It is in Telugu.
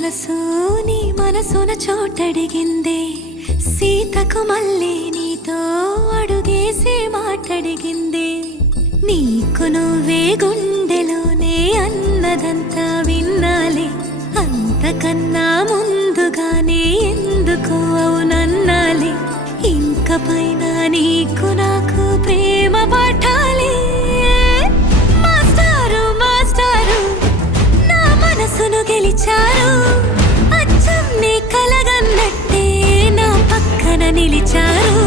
మనసు నీ మనసున చోటడిగిందే సీతకు మళ్ళీ నీతో అడుగేసి మాటడిగిందే నీకు నువ్వే గుండెలోనే అన్నదంతా విన్నాలే అంతకన్నా ముందుగానే ఎందుకు అవునన్నాలే ఇంక పైన నీకు నాకు ప్రేమ పాఠాలే మాస్టారు మాస్టారు నా మనసును గెలిచారు అచ్చం నీ కలగన్నట్టే నా పక్కన నిలిచారు